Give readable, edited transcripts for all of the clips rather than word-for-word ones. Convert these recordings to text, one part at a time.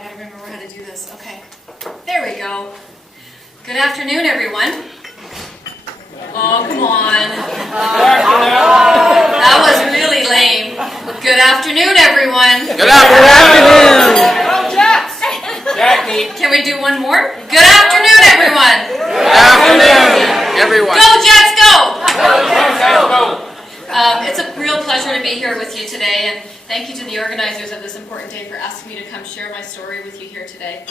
I gotta remember how to do this. Okay. There we go. Good afternoon, everyone. Oh, come on. That was really lame. Good afternoon, everyone. Good afternoon. Jackie. Can we do one more? Good afternoon, everyone. Good afternoon, everyone. Go, Jets, go! Go. It's a real pleasure to be here with you today, and thank you to the organizers of this important day for asking me to come share my story with you here today.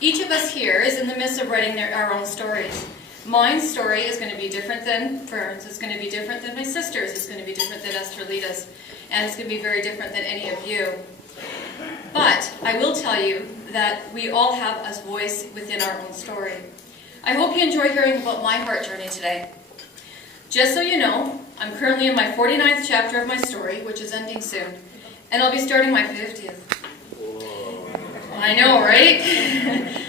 Each of us here is in the midst of writing our own stories. Mine's story is going to be different than Fern's, it's going to be different than my sister's, it's going to be different than Estrelita's, and it's going to be very different than any of you. But I will tell you that we all have a voice within our own story. I hope you enjoy hearing about my heart journey today. Just so you know, I'm currently in my 49th chapter of my story, which is ending soon, and I'll be starting my 50th. I know, right?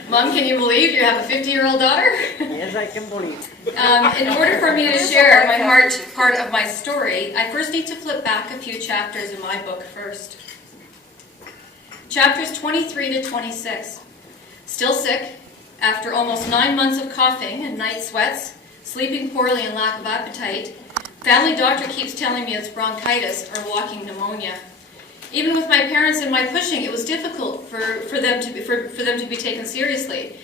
Mom, can you believe you have a 50-year-old daughter? Yes, I can believe. In order for me to share my heart part of my story, I first need to flip back a few chapters in my book first. Chapters 23 to 26. Still sick, after almost 9 months of coughing and night sweats, sleeping poorly and lack of appetite, family doctor keeps telling me it's bronchitis or walking pneumonia. Even with my parents and my pushing, it was difficult for them to be taken seriously.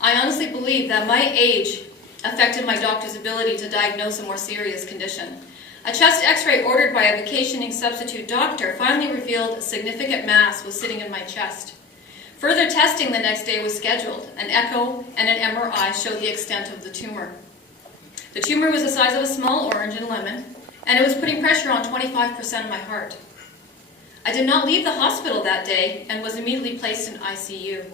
I honestly believe that my age affected my doctor's ability to diagnose a more serious condition. A chest x-ray ordered by a vacationing substitute doctor finally revealed a significant mass was sitting in my chest. Further testing the next day was scheduled. An echo and an MRI showed the extent of the tumor. The tumor was the size of a small orange and lemon, and it was putting pressure on 25% of my heart. I did not leave the hospital that day and was immediately placed in ICU.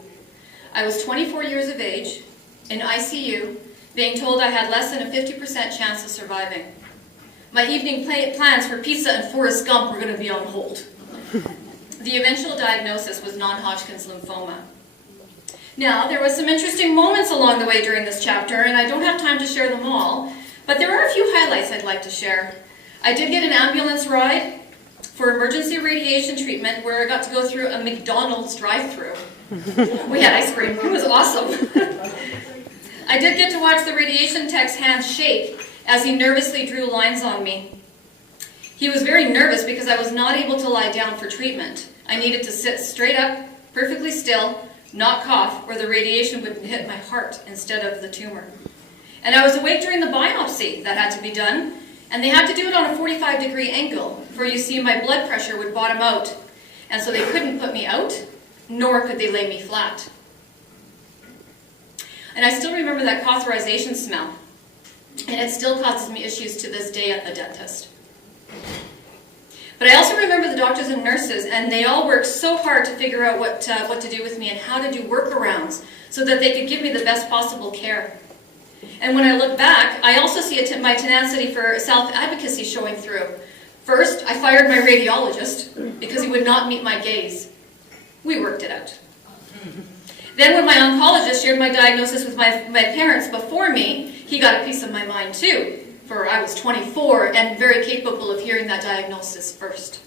I was 24 years of age, in ICU, being told I had less than a 50% chance of surviving. My evening plans for pizza and Forrest Gump were going to be on hold. The eventual diagnosis was non-Hodgkin's lymphoma. Now, there were some interesting moments along the way during this chapter, and I don't have time to share them all, but there are a few highlights I'd like to share. I did get an ambulance ride for emergency radiation treatment where I got to go through a McDonald's drive-thru. We had ice cream. It was awesome. I did get to watch the radiation tech's hands shake as he nervously drew lines on me. He was very nervous because I was not able to lie down for treatment. I needed to sit straight up, perfectly still, not cough, or the radiation would hit my heart instead of the tumor. And I was awake during the biopsy that had to be done, and they had to do it on a 45-degree angle, for you see my blood pressure would bottom out, and so they couldn't put me out, nor could they lay me flat. And I still remember that cauterization smell, and it still causes me issues to this day at the dentist. But I also remember the doctors and nurses, and they all worked so hard to figure out what to do with me and how to do workarounds so that they could give me the best possible care. And when I look back, I also see my tenacity for self-advocacy showing through. First, I fired my radiologist because he would not meet my gaze. We worked it out. Then when my oncologist shared my diagnosis with my parents before me, he got a piece of my mind too. For I was 24 and very capable of hearing that diagnosis first.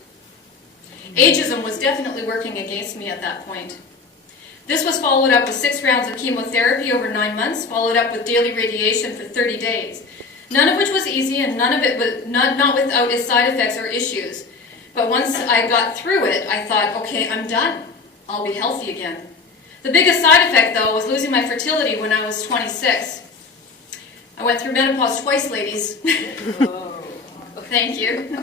Ageism was definitely working against me at that point. This was followed up with 6 rounds of chemotherapy over 9 months, followed up with daily radiation for 30 days. None of which was easy and none of it was not without its side effects or issues. But once I got through it, I thought, okay, I'm done. I'll be healthy again. The biggest side effect, though, was losing my fertility when I was 26. I went through menopause twice, ladies. Thank you.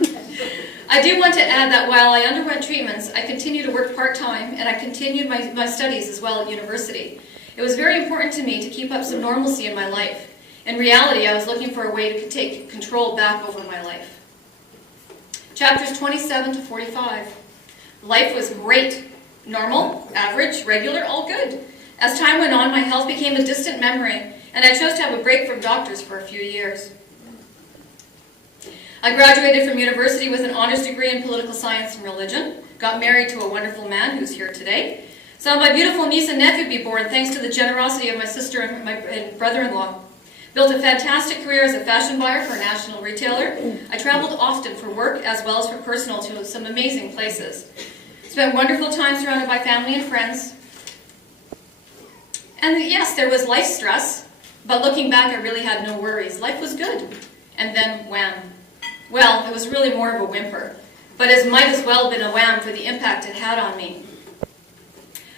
I do want to add that while I underwent treatments, I continued to work part-time, and I continued my studies as well at university. It was very important to me to keep up some normalcy in my life. In reality, I was looking for a way to take control back over my life. Chapters 27 to 45. Life was great. Normal, average, regular, all good. As time went on, my health became a distant memory, and I chose to have a break from doctors for a few years. I graduated from university with an honors degree in political science and religion, got married to a wonderful man who's here today, saw my beautiful niece and nephew be born thanks to the generosity of my sister and my brother-in-law, built a fantastic career as a fashion buyer for a national retailer. I traveled often for work as well as for personal to some amazing places. Spent wonderful time surrounded by family and friends, And yes, there was life stress, but looking back, I really had no worries. Life was good. And then wham. Well, it was really more of a whimper, but it might as well have been a wham for the impact it had on me.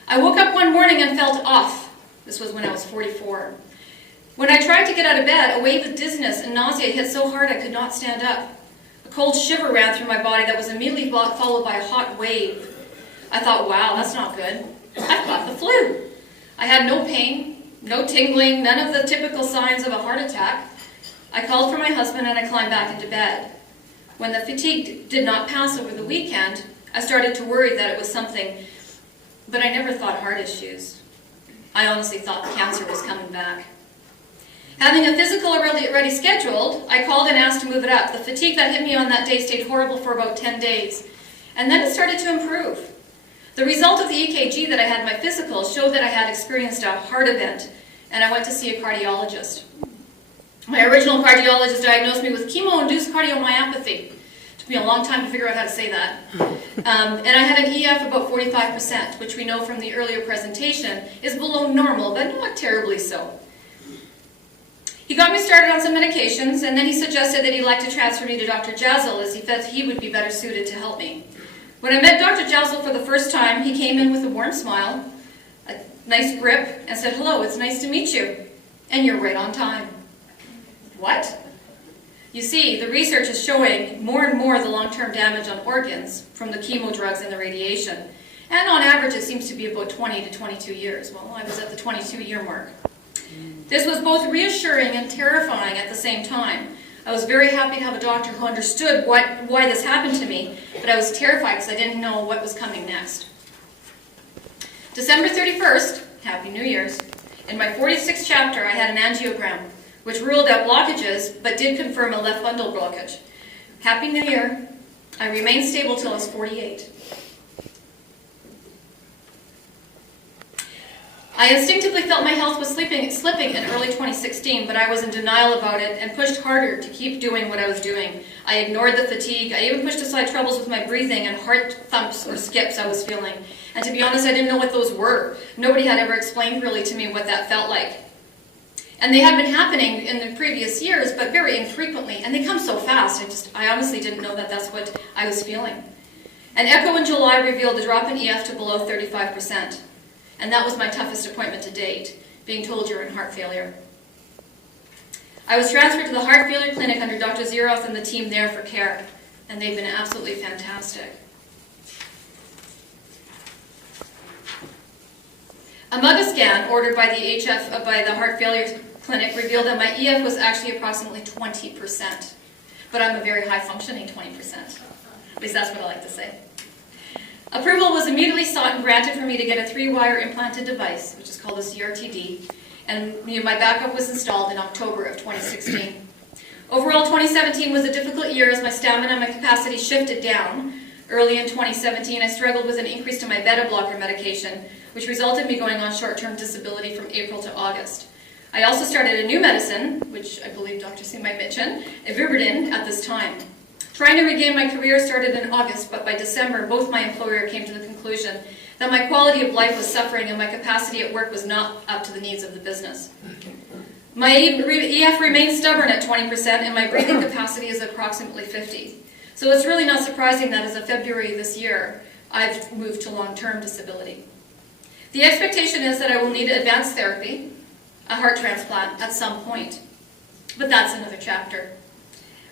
I woke up one morning and felt off. This was when I was 44. When I tried to get out of bed, a wave of dizziness and nausea hit so hard I could not stand up. A cold shiver ran through my body that was immediately followed by a hot wave. I thought, wow, that's not good. I've got the flu. I had no pain, no tingling, none of the typical signs of a heart attack. I called for my husband and I climbed back into bed. When the fatigue did not pass over the weekend, I started to worry that it was something, but I never thought heart issues. I honestly thought the cancer was coming back. Having a physical already scheduled, I called and asked to move it up. The fatigue that hit me on that day stayed horrible for about 10 days, and then it started to improve. The result of the EKG that I had in my physical showed that I had experienced a heart event, and I went to see a cardiologist. My original cardiologist diagnosed me with chemo-induced cardiomyopathy. It took me a long time to figure out how to say that. And I had an EF about 45%, which we know from the earlier presentation is below normal, but not terribly so. He got me started on some medications, and then he suggested that he'd like to transfer me to Dr. Jazzle, as he felt he would be better suited to help me. When I met Dr. Jazzle for the first time, he came in with a warm smile, a nice grip, and said, "Hello, it's nice to meet you. And you're right on time." What? You see, the research is showing more and more the long-term damage on organs from the chemo drugs and the radiation. And on average, it seems to be about 20 to 22 years. Well, I was at the 22-year mark. This was both reassuring and terrifying at the same time. I was very happy to have a doctor who understood why this happened to me, but I was terrified because I didn't know what was coming next. December 31st, Happy New Year's, in my 46th chapter, I had an angiogram, which ruled out blockages, but did confirm a left bundle blockage. Happy New Year. I remained stable till I was 48. I instinctively felt my health was slipping in early 2016, but I was in denial about it and pushed harder to keep doing what I was doing. I ignored the fatigue. I even pushed aside troubles with my breathing and heart thumps or skips I was feeling. And to be honest, I didn't know what those were. Nobody had ever explained really to me what that felt like. And they had been happening in the previous years, but very infrequently, and they come so fast. I honestly didn't know that that's what I was feeling. An echo in July revealed a drop in EF to below 35%. And that was my toughest appointment to date, being told you're in heart failure. I was transferred to the heart failure clinic under Dr. Zeroth and the team there for care, and they've been absolutely fantastic. A MUGA scan ordered by the heart failure clinic revealed that my EF was actually approximately 20%, but I'm a very high-functioning 20%. At least that's what I like to say. Approval was immediately sought and granted for me to get a 3-wire implanted device, which is called a CRTD, and my backup was installed in October of 2016. Overall, 2017 was a difficult year as my stamina and my capacity shifted down. Early in 2017, I struggled with an increase to my beta blocker medication, which resulted in me going on short-term disability from April to August. I also started a new medicine, which I believe Dr. C might mention, Ivermectin, at this time. Trying to regain my career started in August, but by December, both my employer came to the conclusion that my quality of life was suffering and my capacity at work was not up to the needs of the business. My EF remains stubborn at 20%, and my breathing capacity is approximately 50. So it's really not surprising that as of February this year, I've moved to long-term disability. The expectation is that I will need advanced therapy, a heart transplant at some point, but that's another chapter.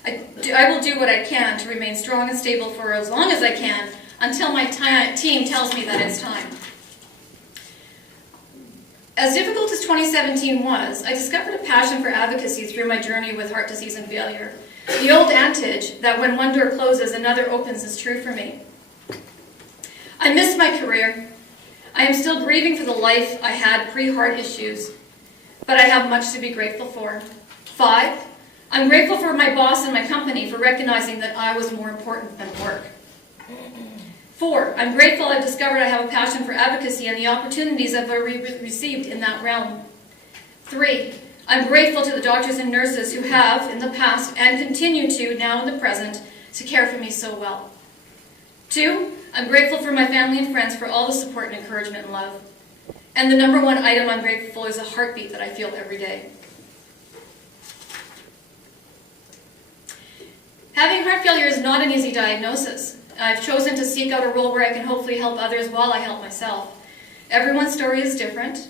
I will do what I can to remain strong and stable for as long as I can until my team tells me that it's time. As difficult as 2017 was, I discovered a passion for advocacy through my journey with heart disease and failure. The old adage that when one door closes, another opens is true for me. I missed my career. I am still grieving for the life I had pre-heart issues, but I have much to be grateful for. 5, I'm grateful for my boss and my company for recognizing that I was more important than work. 4, I'm grateful I've discovered I have a passion for advocacy and the opportunities I've received in that realm. 3, I'm grateful to the doctors and nurses who have, in the past, and continue to, now in the present, to care for me so well. 2, I'm grateful for my family and friends for all the support and encouragement and love. And the number one item I'm grateful for is a heartbeat that I feel every day. Having heart failure is not an easy diagnosis. I've chosen to seek out a role where I can hopefully help others while I help myself. Everyone's story is different.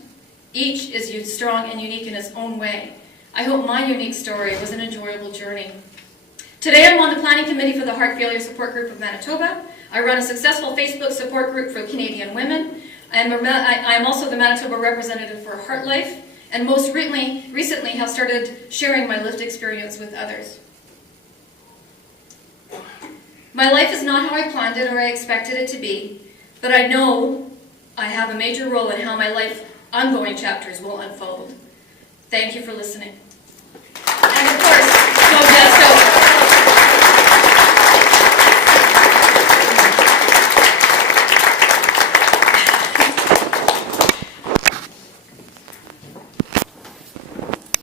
Each is strong and unique in its own way. I hope my unique story was an enjoyable journey. Today I'm on the planning committee for the Heart Failure Support Group of Manitoba. I run a successful Facebook support group for Canadian women. I'm also the Manitoba representative for Heart Life, and most recently have started sharing my lived experience with others. My life is not how I planned it or I expected it to be, but I know I have a major role in how my life ongoing chapters will unfold. Thank you for listening.